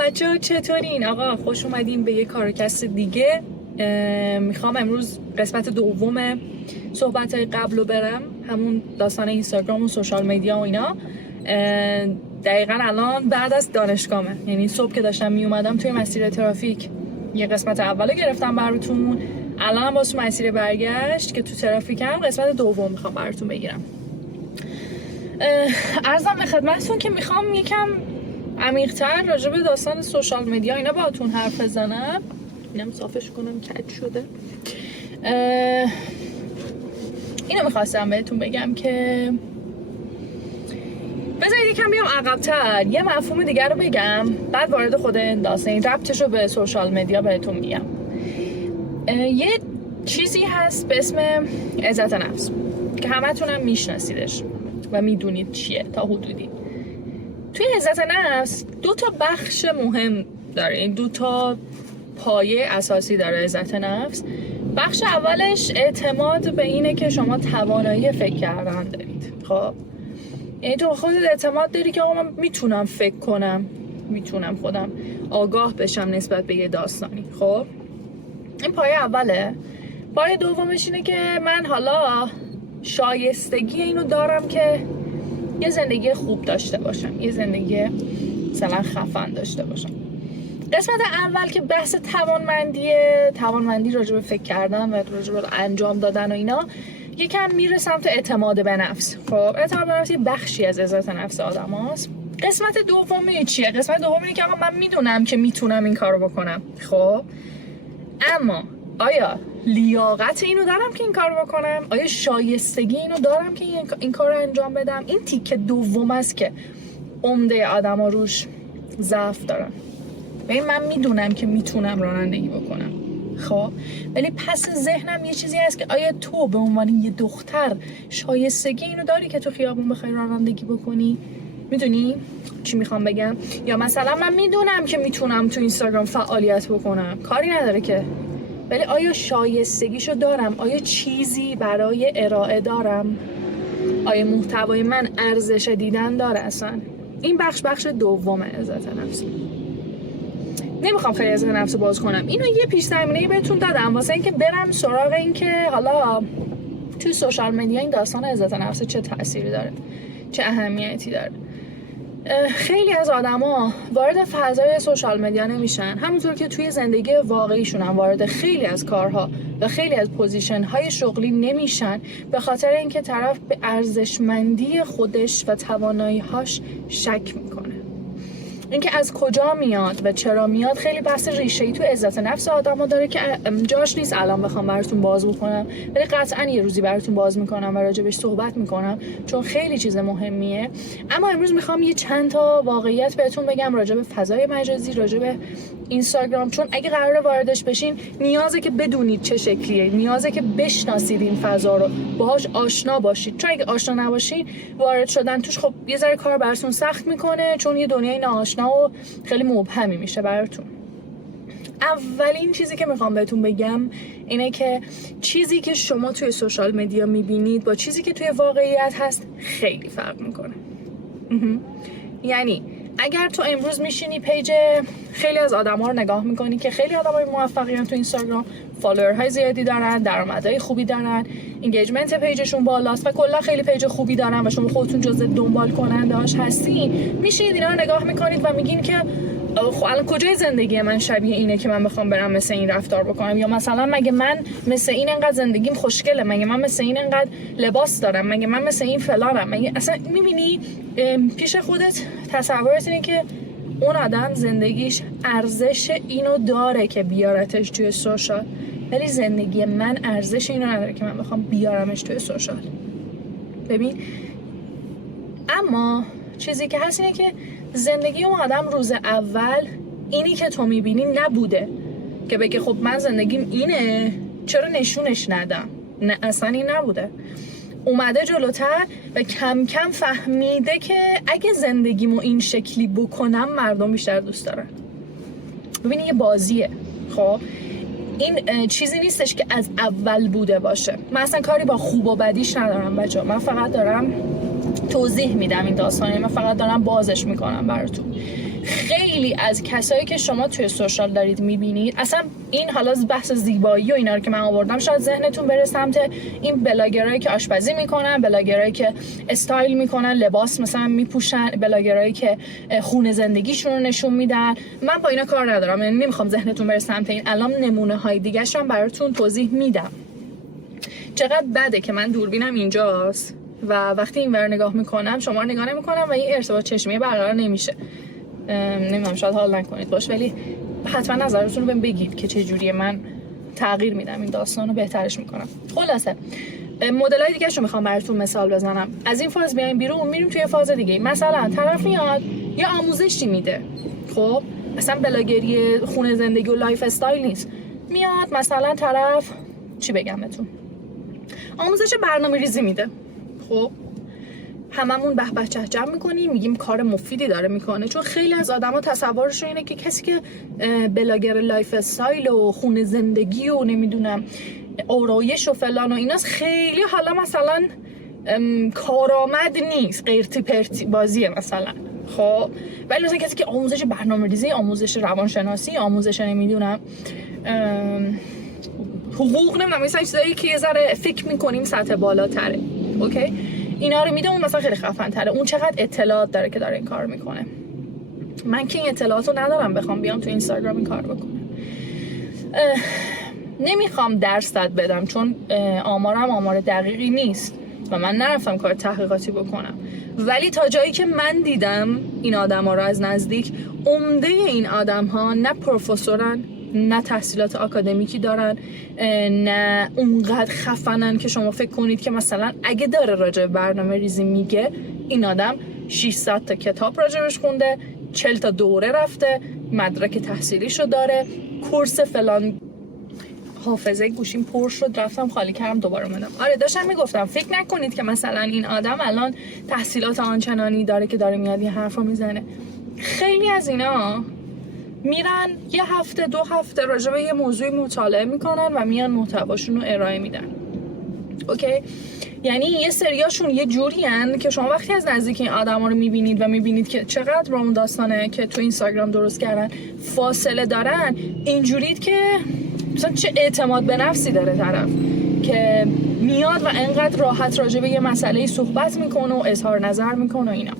بچه‌ها چطورین؟ آقا خوش اومدین به یه کارکست دیگه. میخوام امروز قسمت دوم صحبت‌های قبل رو برم، همون داستان اینستاگرام و سوشال میدیا و اینا. دقیقاً الان بعد از دانشگاهمه، یعنی صبح که داشتم میومدم توی مسیر ترافیک یه قسمت اولو گرفتم براتون، الان واسه مسیر برگشت که تو ترافیکم قسمت دوم میخوام براتون بگیرم. عرضم به خدمتتون که میخوام یکم عمیق‌تر راجع به داستان سوشال مدیا اینا باهاتون حرف بزنم. اینم صافش کنم کج شده. اینو میخواستم بهتون بگم که بذارید یکم بیام عقب‌تر، یه مفهوم دیگر رو بگم، بعد وارد خود داستان این ربطش رو به سوشال مدیا بهتون میگم. یه چیزی هست به اسم عزت نفس که همتون هم میشناسیدش و میدونید چیه تا حدودی. توی عزت نفس دو تا بخش مهم داره، این دو تا پایه اساسی داره عزت نفس. بخش اولش اعتماد به اینه که شما توانایی فکر کردن دارید. خب یعنی تو خودت اعتماد داری که آقا من میتونم فکر کنم، میتونم خودم آگاه بشم نسبت به یه داستانی. خب این پایه اوله. پایه دومش اینه که من حالا شایستگی اینو دارم که یه زندگی خوب داشته باشم، یه زندگی مثلا خفن داشته باشم. قسمت اول که بحث توانمندی راجع به فکر کردن و راجع به انجام دادن و اینا، یکم میره سمت اعتماد به نفس. خب اعتماد به نفس یه بخشی از عزت نفس آدم هاست. قسمت دوم چیه؟ قسمت دوم اینه که آقا من میدونم که میتونم این کارو بکنم. خب اما آیا لیاقت اینو دارم که این کارو بکنم؟ آیا شایستگی اینو دارم که این کارو انجام بدم؟ این تیکه دوم است که عمده آدما روش ضعف دارن. ببین من میدونم که میتونم رانندگی بکنم، خب ولی پس ذهنم یه چیزی هست که آیا تو به عنوان یه دختر شایستگی اینو داری که تو خیابون بخوای رانندگی بکنی؟ میدونی چی میخوام بگم؟ یا مثلا من میدونم که میتونم تو اینستاگرام فعالیت بکنم، کاری نداره که، ولی آیا شایستگیشو دارم؟ آیا چیزی برای ارائه دارم؟ آیا محتوای من ارزش دیدن داره اصلا؟ این بخش دومه عزت نفس. نمیخوام خیلی عزت نفس باز کنم، اینو یه پیش زمینه‌ای بهتون دادم واسه اینکه برم سراغ این که حالا توی سوشال مدیا این داستان عزت نفس چه تأثیری داره، چه اهمیتی داره. خیلی از آدما وارد فضای سوشال مدیا نمیشن، همونطور که توی زندگی واقعیشون هم وارد خیلی از کارها و خیلی از پوزیشن های شغلی نمیشن، به خاطر اینکه طرف به ارزشمندی خودش و توانایی‌هاش شک میکنه. اینکه از کجا میاد و چرا میاد خیلی بحث ریشه‌ای تو عزت نفس آدم‌ها داره که جاش نیست الان بخوام براتون باز بکنم، ولی قطعاً یه روزی براتون باز میکنم و راجبش صحبت میکنم چون خیلی چیز مهمیه. اما امروز میخوام یه چند تا واقعیت بهتون بگم راجب فضای مجازی، راجب اینستاگرام، چون اگه قراره واردش بشین نیازه که بدونید چه شکلیه، نیازه که بشناسید این فضا رو، باهاش آشنا باشید، چون اگه آشنا نباشید وارد شدن توش خب یه ذره کار براتون سخت میکنه، چون یه دنیای ناآشنا و خیلی مبهمی میشه براتون. اولین چیزی که میخوام بهتون بگم اینه که چیزی که شما توی سوشال مدیا میبینید با چیزی که توی واقعیت هست خیلی فرق میکنه. یعنی اگر تو امروز میشینی پیج خیلی از آدم‌ها رو نگاه میکنی که خیلی آدمای موفقی ان تو اینستاگرام، فالوورهای زیادی دارن، درآمدهای خوبی دارن، انگیجمنت پیجشون بالاست و کلا خیلی پیج خوبی دارن و شما خودتون جزء دنبال کننده‌هاش هستین، میشینید اینا رو نگاه میکنید و میگین که خب الان کجای زندگی من شبیه اینه که من بخوام برم مثل این رفتار بکنم، یا مثلا مگه من مثل این انقدر زندگیم خوشگله، مگه من مثل این انقدر لباس دارم، مگه من مثل این فلانم، مگه اصلا میبینی پیش خودت تصورت اینه که اون آدم زندگیش ارزش اینو داره که بیارتش توی سوشال، ولی زندگی من ارزش اینو نداره که من بخوام بیارمش توی سوشال. ببین اما چیزی که هست اینه که زندگی اون آدم روز اول اینی که تو میبینی نبوده که بگه خب من زندگیم اینه چرا نشونش ندم. نه اصلا این نبوده، اومده جلوتر و کم کم فهمیده که اگه زندگیمو این شکلی بکنم مردم بیشتر دوست دارن. ببین یه بازیه. خب این چیزی نیستش که از اول بوده باشه. من اصلا کاری با خوب و بدیش ندارم بچه‌ها، من فقط دارم توضیح میدم این داستانه، من فقط دارم بازش میکنم براتون. خیلی از کسایی که شما توی سوشال دارید میبینید، اصلا این حالا بحث زیبایی و اینا رو که من آوردم شاید ذهنتون بره سمت این بلاگرایی که آشپزی میکنن، بلاگرایی که استایل میکنن، لباس مثلا میپوشن، بلاگرایی که خونه زندگیشون رو نشون میدن. من با اینا کار ندارم، یعنی نمیخوام ذهنتون بره سمت این. الان نمونه های دیگه هم براتون توضیح میدم. چقدر بده که من دوربینم اینجاست و وقتی اینور نگاه میکنم شما رو نگاه نمیکنم و این ارتباط چشمی برقرار نمیشه. نمیدونم شاید حال نکنید باش، ولی حتما نظرتون رو بگید که چه جوریه. من تغییر میدم این داستان رو، بهترش میکنم. خلاصه مدلای دیگه رو میخوام براتون مثال بزنم. از این فاز بیایم بیرون، میریم توی فاز دیگه. مثلا طرف میاد یه آموزشی میده، خب مثلا بلاگری خونه زندگی و لایف استایل نیست، میاد مثلا طرف چی بگم بهتون، آموزش برنامه‌ریزی میده. خب هممون به به چه چه میکنیم، میگیم کار مفیدی داره میکنه، چون خیلی از آدما تصورشون اینه که کسی که بلاگر لایف استایل و خونه زندگی و نمیدونم آرایش و فلان و ایناست خیلی حالا مثلا کارآمد نیست، قیرتی پرتی بازیه مثلا. خب ولی مثلا کسی که آموزش برنامه‌ریزی، آموزش روانشناسی، آموزش نمیدونم حقوق، نمیدونم مثلا چیزایی که یه ذره فکر میکنیم سطح بالاتره، اوکی، اینا رو میده، اون مثلا خیلی خفن تره. اون چقدر اطلاعات داره که داره این کار میکنه. من که این اطلاعات رو ندارم بخوام بیام تو اینستاگرام این کار بکنم. نمیخوام درصد بدم چون آمارم آمار دقیقی نیست و من نرفتم کار تحقیقاتی بکنم، ولی تا جایی که من دیدم این آدم ها رو از نزدیک، عمده این آدم ها نه پروفسورن، نه تحصیلات آکادمیکی دارن، نه اونقدر خفنن که شما فکر کنید که مثلا اگه داره راجع به برنامه ریزی میگه این آدم 600 تا کتاب راجبش خونده، 40 تا دوره رفته، مدرک تحصیلیشو داره، کورس فلان. حافظه گوشیم پر شد، رفتم خالی کردم دوباره اومدم. آره داشتم میگفتم فکر نکنید که مثلا این آدم الان تحصیلات آنچنانی داره که داره میاد یه حرفو میزنه. خیلی از اینا میرن یه هفته 2 هفته راجع به یه موضوعی مطالعه میکنن و میان محتواشون رو ارائه میدن. اوکی؟ یعنی یه سریاشون یه جوری هن که شما وقتی از نزدیک این آدما رو میبینید و میبینید که چقدر با اون داستانه که تو اینستاگرام درست کردن فاصله دارن، اینجورید که مثلا چه اعتماد به نفسی داره طرف که میاد و انقدر راحت راجع به یه مسئله صحبت میکنه و اظهار نظر میکنه و اینا.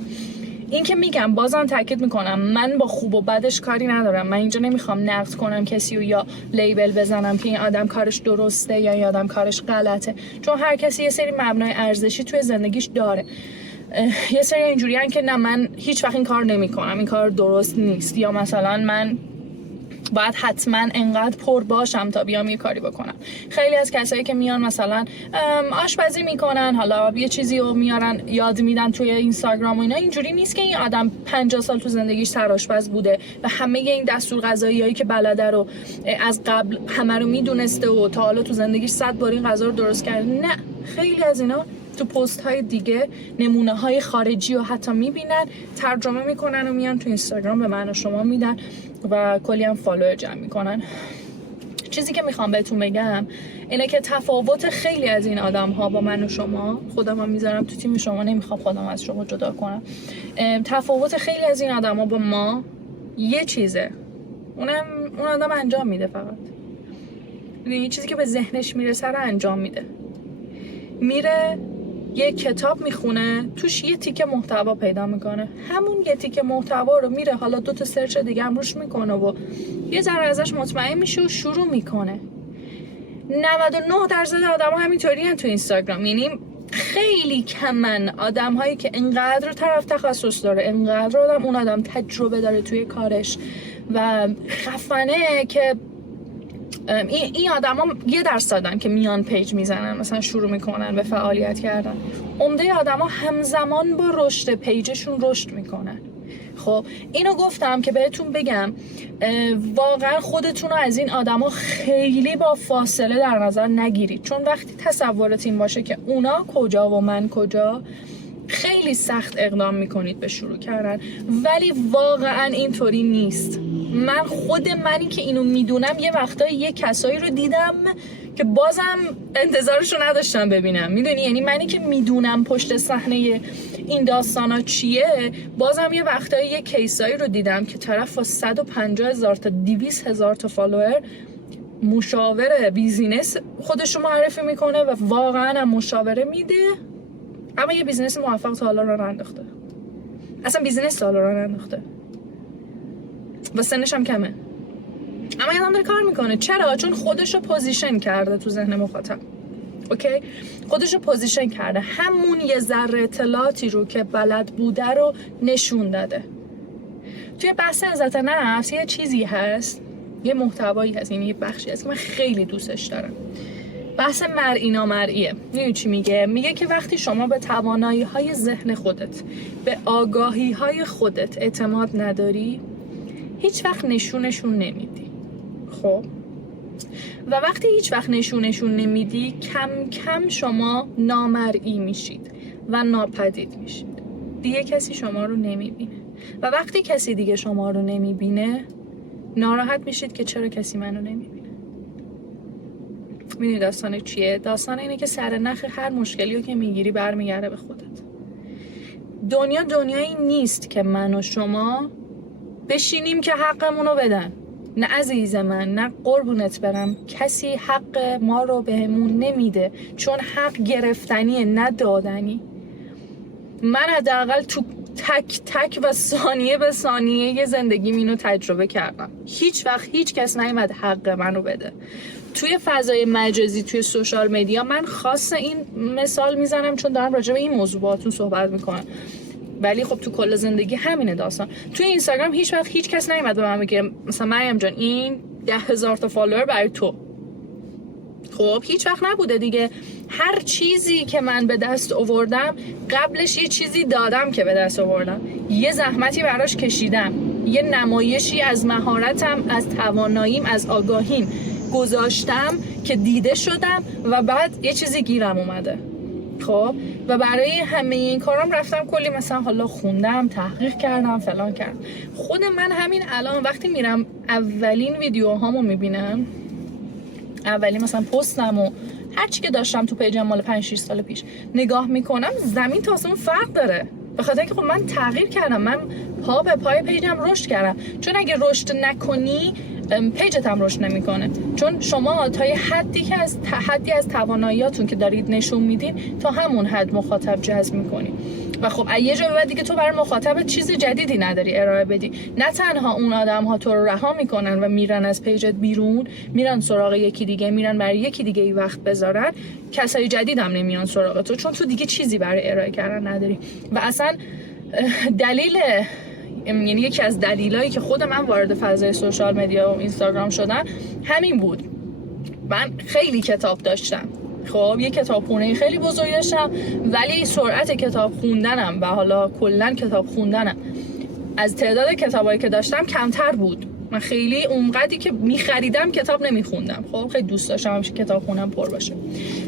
این که میگم بازم تاکید میکنم من با خوب و بدش کاری ندارم. من اینجا نمیخوام نقد کنم کسی و یا لیبل بزنم که این آدم کارش درسته یا این آدم کارش غلطه، چون هر کسی یه سری مبنای ارزشی توی زندگیش داره. یه سری اینجوری هن که نه من هیچ وقت این کار نمیکنم، این کار درست نیست، یا مثلا من باید حتما انقدر پر باشم تا بیام یه کاری بکنم. خیلی از کسایی که میان مثلا آشپزی میکنن، حالا یه چیزی رو میارن یاد میدن توی اینستاگرام و اینا، اینجوری نیست که این آدم 50 سال تو زندگیش سرآشپز بوده و همه این دستور غذاییایی که بلده رو از قبل همه رو میدونسته و تا حالا تو زندگیش 100 بار این غذا رو درست کرده. نه، خیلی از اینا تو پست های دیگه نمونه های خارجی رو حتی میبینن، ترجمه میکنن و میان تو اینستاگرام به من و شما میدن و کلی هم فالوور جمع میکنن. چیزی که میخوام بهتون بگم اینه که تفاوت خیلی از این آدم ها با من و شما، خودم هم میذارم تو تیم شما، نمیخوام خودم از شما جدا کنم، تفاوت خیلی از این آدم ها با ما یه چیزه، اونم اون آدم انجام میده، فقط یه چیزی که به ذهنش میرسه رو انجام میده. میره یه کتاب میخونه، توش یه تیکه محتوا پیدا میکنه، همون یه تیکه محتوا رو میره حالا 2 تا سرچ دیگه هم روش میکنه و یه ذره ازش مطمئن میشه و شروع میکنه. 99% آدم ها همینطوری هم تو اینستاگرام. یعنی خیلی کمن آدم هایی که انقدر طرف تخصص داره، انقدر اون آدم تجربه داره توی کارش و خفنه که این آدم ها 1% که میان پیج میزنن مثلا شروع میکنن به فعالیت کردن. عمده آدم ها همزمان با رشد پیجشون رشد میکنن. خب اینو گفتم که بهتون بگم واقعا خودتون رو از این آدم ها خیلی با فاصله در نظر نگیرید، چون وقتی تصورت این باشه که اونا کجا و من کجا، خیلی سخت اقدام میکنید به شروع کردن. ولی واقعا اینطوری نیست. من خود منی که اینو میدونم یه وقتایی یه کسایی رو دیدم که بازم انتظارشو نداشتم ببینم. میدونی یعنی منی که میدونم پشت صحنه این داستانا چیه، بازم یه وقتایی یه کیسایی رو دیدم که طرف با 150,000 تا 200,000 تا فالوور مشاور بیزینس خودش رو معرفی میکنه و واقعا هم مشاوره میده، اما یه بیزینس موفق تا حالا راه انداخته. اصلا بیزینس تا حالا راه انداخته و سنش هم کمه، اما یادم داره کار میکنه. چرا؟ چون خودش رو پوزیشن کرده تو ذهن مخاطب. اوکی؟ خودش رو پوزیشن کرده، همون یه ذره اطلاعاتی رو که بلد بوده رو نشون داده. توی بحث عزت نفس یه چیزی هست، یه محتوایی هست، یعنی یه بخشی هست که من خیلی دوستش دارم. بحث مرئی نامرئیه. میدونی چی میگه؟ میگه که وقتی شما به توانایی‌های ذهن خودت، به آگاهی‌های خودت اعتماد نداری، هیچ وقت نشونشون نمیدی. خب و وقتی هیچ وقت نشونشون نمیدی، کم کم شما نامرئی میشید و ناپدید میشید. دیگه کسی شما رو نمیبینه و وقتی کسی دیگه شما رو نمیبینه، ناراحت میشید که چرا کسی منو نمیبینه. میدونی داستان چیه؟ داستان اینه که سر نخ هر مشکلی رو که میگیری برمیگرده به خودت. دنیا دنیایی نیست که من و شما بشینیم که حقمون رو بدن. نه عزیز من، نه قربونت برم، کسی حق ما رو بهمون نمیده، چون حق گرفتنیه نه دادنی. من حداقل تو تک تک و ثانیه به ثانیه زندگیم اینو تجربه کردم. هیچ وقت هیچ کس نیومد حق منو بده. توی فضای مجازی، توی سوشال مدیا، من خاص این مثال میزنم چون دارم راجع به این موضوع باهاتون صحبت میکنم، ولی خب تو کل زندگی همینه داستان. توی اینستاگرام هیچ وقت هیچ کس نیومد به من بگه مثلا مریم جان این 10,000 تا فالوور برای تو. خب هیچ وقت نبوده دیگه. هر چیزی که من به دست آوردم قبلش یه چیزی دادم که به دست آوردم، یه زحمتی براش کشیدم، یه نمایشی از مهارتم، از تواناییم، از آگاهیم گذاشتم که دیده شدم و بعد یه چیزی گیرم اومده. خب و برای همه این کارام رفتم کلی مثلا حالا خوندم، تحقیق کردم، فلان کردم. خود من همین الان وقتی میرم اولین ویدیوهامو میبینم، اولین مثلا پستم و هر چی که داشتم تو پیجم مال 5-6 سال پیش نگاه میکنم، زمین تا آسمون فرق داره. به خاطر اینکه خب من تغییر کردم، من پا به پای پیجم رشد کردم. چون اگه رشد نکنی پیجت هم رشد نمیکنه، چون شما تا یه حدی از تواناییاتون که دارید نشون میدین تا همون حد مخاطب جذب میکنی و خب یه جا بعد دیگه تو برای مخاطب چیز جدیدی نداری ارائه بدی. نه تنها اون آدم ها تو رو رها میکنن و میرن از پیجت بیرون، میرن سراغ یکی دیگه، میرن برای یکی دیگه ای وقت بذارن، کسای جدید هم نمیان سراغ تو چون تو دیگه چیزی برای ارائه کردن نداری. و اصلا دلیل، یعنی یکی از دلایلی که خود من وارد فضای سوشال مدیا و اینستاگرام شدم همین بود. من خیلی کتاب داشتم، خب یه کتابخونه خیلی بزرگ داشتم، ولی سرعت کتاب خوندنم و حالا کلا کتاب خوندنم از تعداد کتابایی که داشتم کمتر بود. من خیلی اونقدری که می‌خریدم کتاب نمی‌خوندم. خب خیلی دوست داشتم همیشه کتابخونه‌ام پر باشه.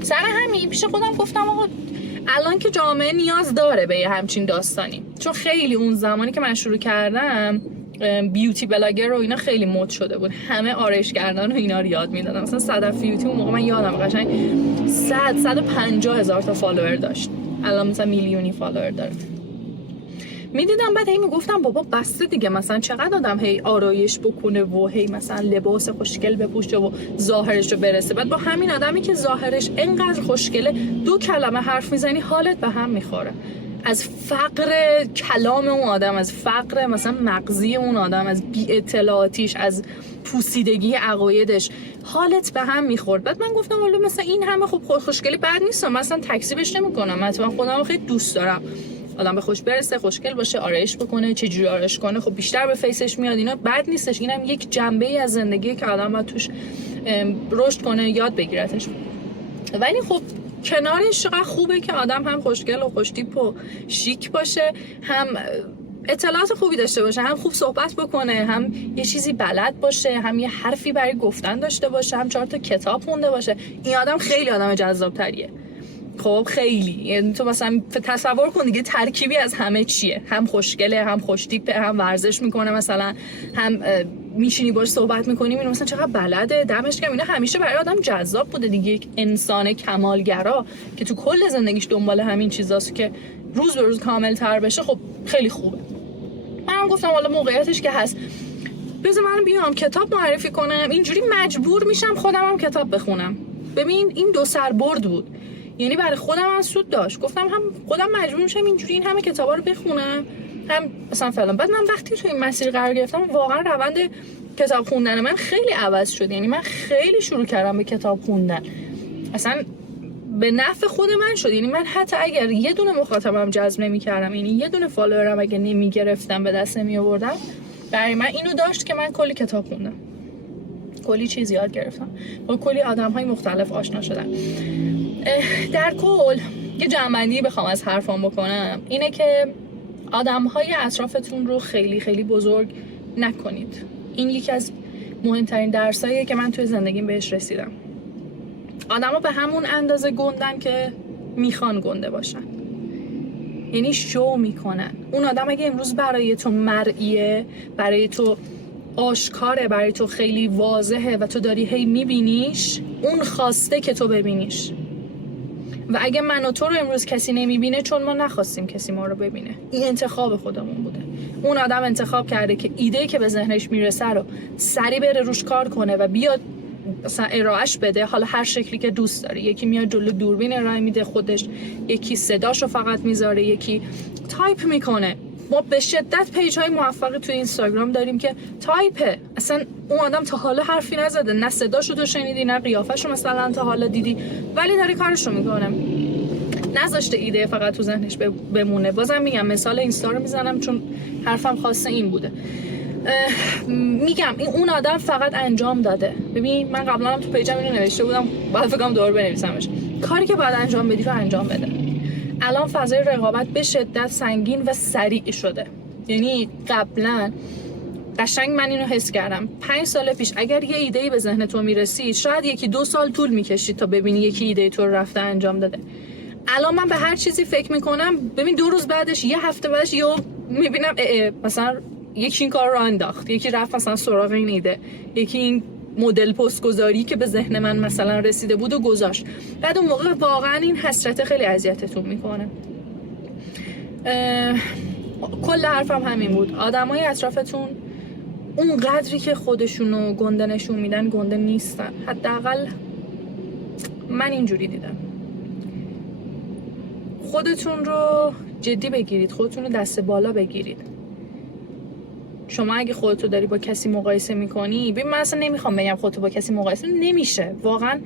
سر همین پیش خودم گفتم آقا الان که جامعه نیاز داره به همچین داستانی، چون خیلی اون زمانی که من شروع کردم بیوتی بلاگر و اینا خیلی مد شده بود، همه آرایش کردن و اینا رو یاد میدادن. مثلا صدف بیوتی اون موقع من یادم قشنگ 150,000 تا فالوور داشت، الان مثلا میلیونی فالوور داره. میدیدم بعد هی میگفتم بابا بسته دیگه، مثلا چقدر آدم هی آرایش بکنه و هی مثلا لباس خوشگل بپوشه و ظاهرش رو برسه. بعد با همین آدمی که ظاهرش انقدر خوشگله 2 کلمه حرف میزنی حالت به هم میخوره. از فقر کلام اون آدم، از فقر مثلا مغزی اون آدم، از بی اطلاعاتیش، از پوسیدگی عقایدش حالت به هم میخورد. بعد من گفتم والله مثلا این همه خب خوشگلی بد نیستم، مثلا تکذیبش نمیکنم، مثلا خودم خیلی دوست دارم آدم به خوش برسه، خوشگل باشه، آرایش بکنه، چه جوری آرایش کنه خب بیشتر به فیسش میاد، اینا بد نیستش. اینم یک جنبه‌ای از زندگی که آدم باید توش رشد کنه، یاد بگیرتش. ولی خب کنارش چقدر خوبه که آدم هم خوشگل و خوشتیپ و شیک باشه، هم اطلاعات خوبی داشته باشه، هم خوب صحبت بکنه، هم یه چیزی بلد باشه، هم یه حرفی برای گفتن داشته باشه، هم 4 تا کتاب خونده باشه. این آدم خیلی آدم جذاب تریه. خب خیلی، یعنی تو مثلا تصور کن دیگه ترکیبی از همه چیه، هم خوشگله، هم خوشتیپه، هم ورزش میکنه مثلا، هم میشینی باش صحبت میکنی میبینی مثلا چقدر بلده، دمش گرم. اینا همیشه برای آدم جذاب بوده دیگه. یک انسان کمالگرا که تو کل زندگیش دنبال همین چیزاست که روز به روز کامل‌تر بشه، خب خیلی خوبه. منم گفتم حالا موقعیتش که هست بذار من بیام کتاب معرفی کنم، اینجوری مجبور میشم خودم هم کتاب بخونم. ببین این دو سربرد بود، یعنی برای خودم هم سود داشت. گفتم هم خودم مجبور میشم اینجوری این همه کتابا رو بخونم، هم مثلا فلان. بعد من وقتی تو این مسیر قرار گرفتم واقعا روند کتاب خوندن من خیلی عوض شد. یعنی من خیلی شروع کردم به کتاب خوندن، اصلا به نفع خود من شد. یعنی من حتی اگر یه دونه مخاطبم جذب نمی‌کردم، یعنی یه دونه فالوورم اگه نمی‌گرفتم، به دست نمی‌آوردم، برای من اینو داشت که من کلی کتاب خوندم، کلی چیز یاد گرفتم، با کلی آدم‌های مختلف آشنا شدم. در کل یه جمع‌بندی بخوام از حرفام بکنم اینه که آدم‌های اطرافتون رو خیلی خیلی بزرگ نکنید. این یکی از مهمترین درساییه که من توی زندگیم بهش رسیدم. آدم‌ها به همون اندازه گندن که میخوان گنده باشن، یعنی شو میکنن. اون آدم اگه امروز برای تو مرئیه، برای تو آشکاره، برای تو خیلی واضحه و تو داری هی میبینیش، اون خواسته که تو ببینیش. و اگه من و تو رو امروز کسی نمیبینه چون ما نخواستیم کسی ما رو ببینه، این انتخاب خودمون بوده. اون آدم انتخاب کرده که ایده‌ای که به ذهنش میرسه رو سریع بره روش کار کنه و بیاد مثلا ارائهش بده، حالا هر شکلی که دوست داره. یکی میاد جلو دوربین ارائه میده خودش، یکی صداشو فقط میذاره، یکی تایپ میکنه. ما به شدت پیج‌های موفقی توی اینستاگرام داریم که تایپه، اصلا اون آدم تا حالا حرفی نزده، نه صداشو تو شنیدی نه قیافه‌شو مثلا تا حالا دیدی، ولی داره کارشو میکنه، نذاشته ایده فقط تو ذهنش بمونه. بازم میگم مثال اینستا رو میزنم چون حرفم خاصه این بوده. میگم این اون آدم فقط انجام داده. ببین من قبلا هم تو پیجم اینو نوشته بودم، بعد فکرم دور بنویسمش، کاری که باید انجام بدی رو انجام بده. الان فضای رقابت به شدت سنگین و سریع شده. یعنی قبلا قشنگ من اینو حس کردم 5 سال پیش اگر یه ایده‌ای به ذهن تو میرسید شاید 1-2 سال طول میکشید تا ببینی یکی ایده تو رو رفته انجام داده. الان من به هر چیزی فکر میکنم، ببین 2 روز بعدش، یه هفته بعدش یهو میبینم مثلا یکی این کار رو انداخت، یکی رفت مثلا سراغ این ایده، یکی این مدل پست گذاری که به ذهن من مثلا رسیده بود و گذاشت. بعد اون موقع واقعا این حسرت خیلی اذیتتون میکنه. کل حرفم همین بود، آدمای اطرافتون اون قدری که خودشونو گنده نشون میدن گنده نیستن. حداقل من اینجوری دیدم. خودتون رو جدی بگیرید، خودتون رو دست بالا بگیرید. شما اگه خودتو داری با کسی مقایسه میکنی، ببین من اصلا نمیخوام بگم خودتو با کسی مقایسه نمیشه، واقعا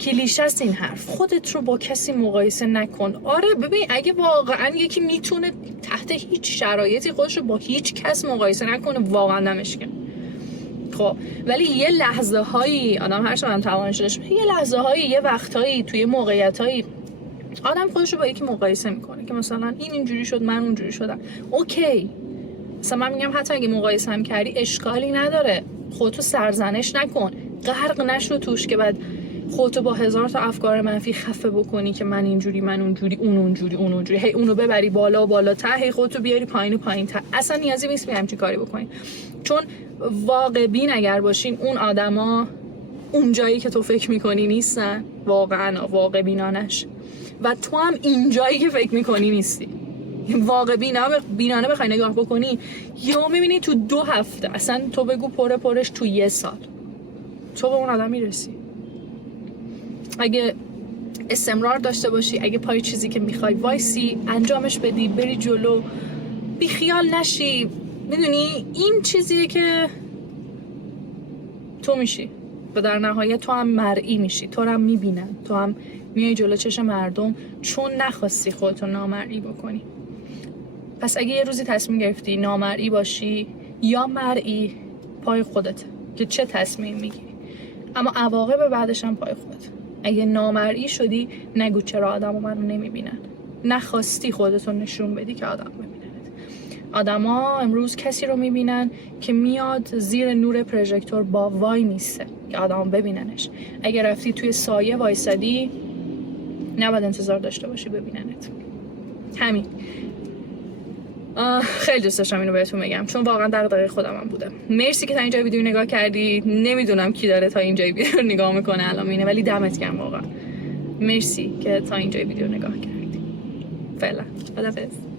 کلیشه است این حرف. خودت رو با کسی مقایسه نکن. آره ببین اگه واقعا یکی میتونه تحت هیچ شرایطی خودش رو با هیچ کس مقایسه نکنه، واقعا نمشکن. خب ولی یه لحظه هایی آدم هر چقدر توانش داشته، یه لحظه هایی، یه وقتایی، توی موقعیت هایی آدم خودش رو با یکی مقایسه میکنه که مثلا این اینجوری شد من اونجوری شدم. اوکی، مثلا من میگم حتی اگه مقایسه هم کردی اشکالی نداره، خودتو سرزنش نکن، غرق نشو توش که بعد خودتو با 1000 تا افکار منفی خفه بکنی که من اینجوری، من اونجوری، اون اونجوری، اون اونجوری، هی اونو ببری بالا و بالاتر، هی خودتو بیاری پایین و پایین‌تر. اصلا نیازی نیست به همچین کاری بکنین، چون واقع بین اگر باشین اون آدما اون جایی که تو فکر میکنی نیستن، واقعا واقع بینانش، و تو هم این جایی که فکر میکنی نیستی. واقع بینانه بخوای نگاه بکنی یا میبینی تو 2 هفته، اصلا تو بگو پرش تو 1 سال تو به اون آدم میرسی. اگه استمرار داشته باشی، اگه پای چیزی که میخوای وایسی، انجامش بدی، بری جلو، بی خیال نشی، میدونی این چیزیه که تو میشی و در نهایت تو هم مرئی میشی، تو هم میبینن، تو هم میای جلو چشم مردم چون نخواستی خودتو نامرئی بکنی. پس اگه یه روزی تصمیم گرفتی نامرئی باشی یا مرئی، پای خودته که چه تصمیم میگیری، اما عواقب بعدش هم پای خودت. اگه نامرئی شدی نگو چرا آدمو منو نمیبینن، نخواستی خودتو نشون بدی که آدم ببیننت. آدما امروز کسی رو میبینن که میاد زیر نور پروژکتور با وای میسته که آدم ببیننش. اگه رفتی توی سایه وایسادی نباید انتظار داشته باشی ببیننت. همین. خیلی دوست داشتم اینو بهتون بگم چون واقعا دغدغه خودم هم بوده. مرسی که تا اینجا ویدیو نگاه کردی. نمیدونم کی داره تا اینجا ویدیو نگاه میکنه الان اینه، ولی دمت گرم واقعا. مرسی که تا اینجا ویدیو نگاه کردی. فعلا خدافظ.